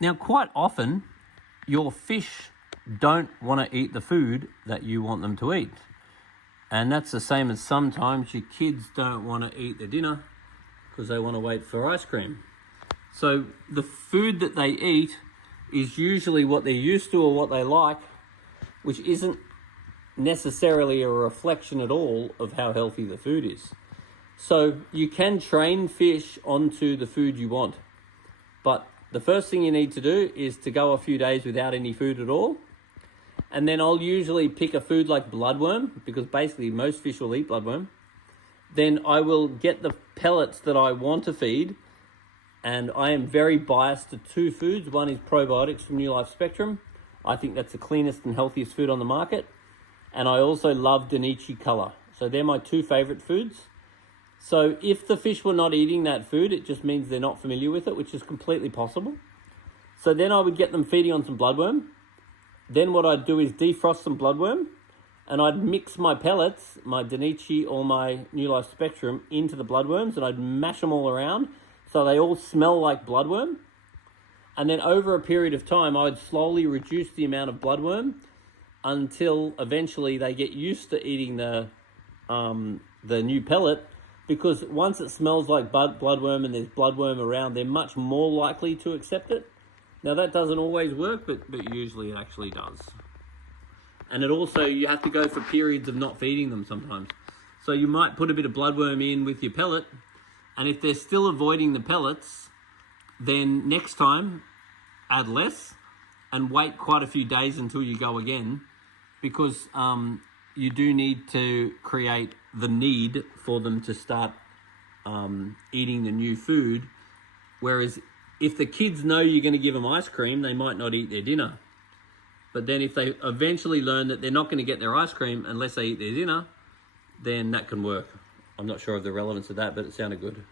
Now, quite often, your fish don't want to eat the food that you want them to eat. And that's the same as sometimes your kids don't want to eat their dinner because they want to wait for ice cream. So the food that they eat is usually what they're used to or what they like, which isn't necessarily a reflection at all of how healthy the food is. So you can train fish onto the food you want, but the first thing you need to do is to go a few days without any food at all. And then I'll usually pick a food like bloodworm, because basically most fish will eat bloodworm. Then I will get the pellets that I want to feed, and I am very biased to two foods. One is probiotics from New Life Spectrum. I think that's the cleanest and healthiest food on the market. And I also love Danichi Color. So they're my two favorite foods. So if the fish were not eating that food, it just means they're not familiar with it, which is completely possible. So then I would get them feeding on some bloodworm. Then what I'd do is defrost some bloodworm, and I'd mix my pellets, my Danichi or my New Life Spectrum, into the bloodworms, and I'd mash them all around so they all smell like bloodworm. And then over a period of time, I'd slowly reduce the amount of bloodworm until eventually they get used to eating the new pellet, because once it smells like bloodworm and there's bloodworm around, they're much more likely to accept it. Now that doesn't always work, but usually it actually does. And it also, you have to go for periods of not feeding them sometimes. So you might put a bit of bloodworm in with your pellet, and if they're still avoiding the pellets, then next time add less and wait quite a few days until you go again, because you do need to create the need for them to start eating the new food. Whereas if the kids know you're going to give them ice cream, they might not eat their dinner. But then if they eventually learn that they're not going to get their ice cream unless they eat their dinner, then that can work. I'm not sure of the relevance of that, but it sounded good.